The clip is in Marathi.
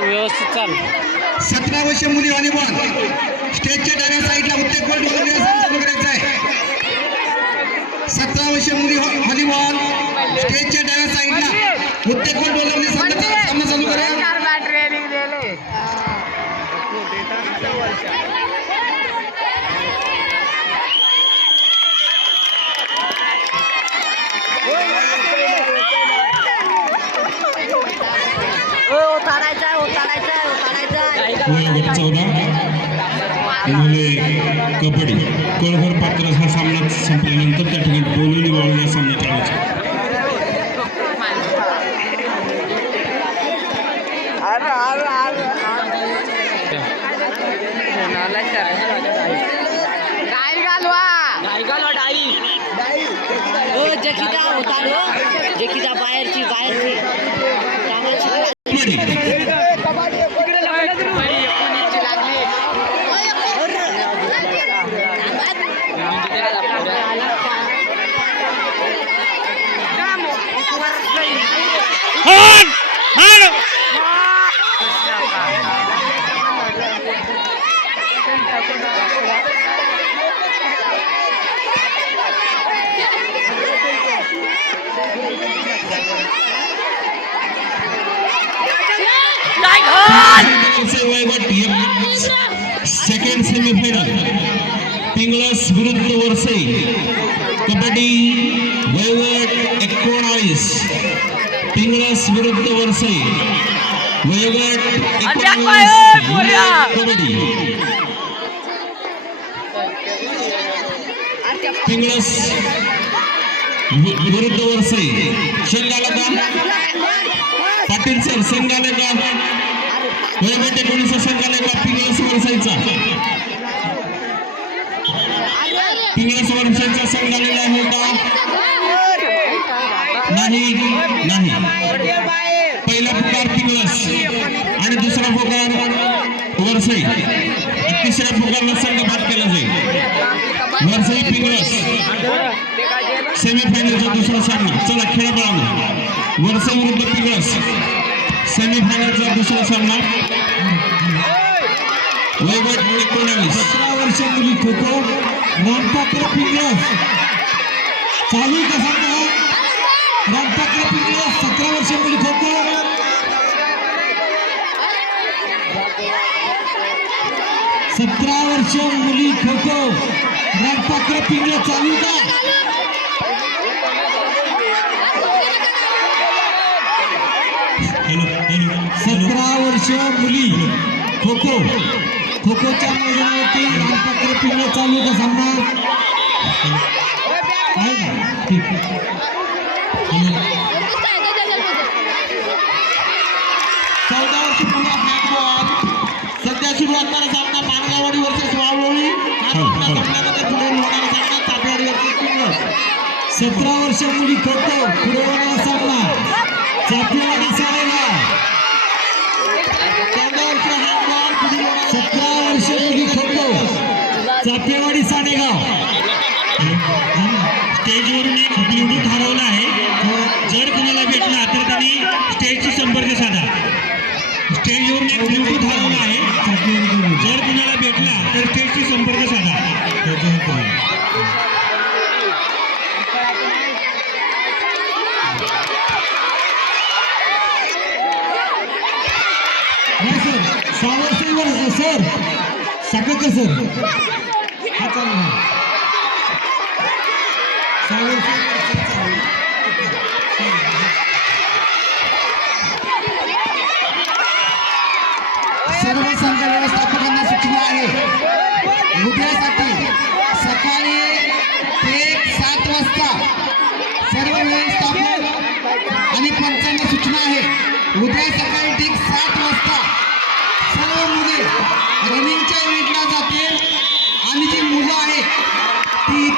व्यवस्थित चाल. सतरा वर्ष मुली व्हॉलीबॉल स्टेजच्या डाव्या साईडला उत्तेक बॉल ढोलवण्यास चालू करायचं आहे सतरा वर्ष मुली व्ह- व्हॉलीबॉल स्टेजच्या डाव्या साईडला उत्तेक बॉल ढोलवण्यास सामना चालू करा ट्रेनिंग दिले उतारायचा उतारायचा उतारायचा वयोगट चौदा मुले कबड्डी कोळभर पात्र हा सामना संपल्यानंतर त्या ठिकाणी बोलवली वाळून या सामना खेळायचा अरे होता हो जकिता बाहेरची बाहेरची सेकंड सेमीफायनल पिंगळस विरुद्ध वरसे कबड्डी वयोगट एकोणावीस पिंगळस विरुद्ध वरसे वयोगट एकोणावीस कबड्डी पिंगळस विरुद्ध वरसे शेंगाला का पाटील सर संघाने का वयोगट एकोणीस संघाने का पिंगळस वरसाईचा. पिंगळस वरसाईचा संघ आलेला आहे का? नाही नाही. पहिला पुकार पिंगळस आणि दुसरा पुकार वरसई. तिसऱ्या पुकारला संघ बाद केला जाईल. वरसाई पिंगळस सेमीफायनलचा दुसरा सामना चला खेळा बाळांनो वरसाई विरुद्ध पिंगळस सेमीफायनलचा दुसरा सामना वयोगट एकोणावीस सतरा वर्ष मुली खो खो रामपात्र पिंगळस चालू का सामना रामपात्र पिंगळस सतरा वर्ष मुली खो खो सतरा वर्ष मुली खो खो रामपात्र पिंगळस चालू का? सतरा वर्ष मुली खो खो खो खोच्या मैदानावरती रामपात्र पिंगळ चालू का सामना? चौदा वर्ष पुन्हा सध्या सुरू असणारा सामना मानगावाडी वर्सेस सतरा वर्ष मुली खो खो पुढे सामना चापेवाडी सारेगाव सतरा वर्ष मुली खो खो चापेवाडी सानेगाव स्टेजवरून एक निवडून ठरवलं आहे. जर कुणाला भेटला तर त्यांनी स्टेजशी संपर्क साधा. स्टेजवरून एक निवडून ठरवलं आहे. जर कुणाला भेटला तर स्टेजशी संपर्क साधा. सर. Sir Sakharkar sir. हा चालू सर्व संघ व्यवस्थापकांना सूचना आहे. उद्यासाठी सकाळी एक सात वाजता सर्व व्यवस्थापक आणि पंचांना सूचना आहे. उद्या सकाळी ठीक सात वाजता सर्व मुले रनिंगच्या इव्हेंटला जातील आणि जी मुलं आहेत ती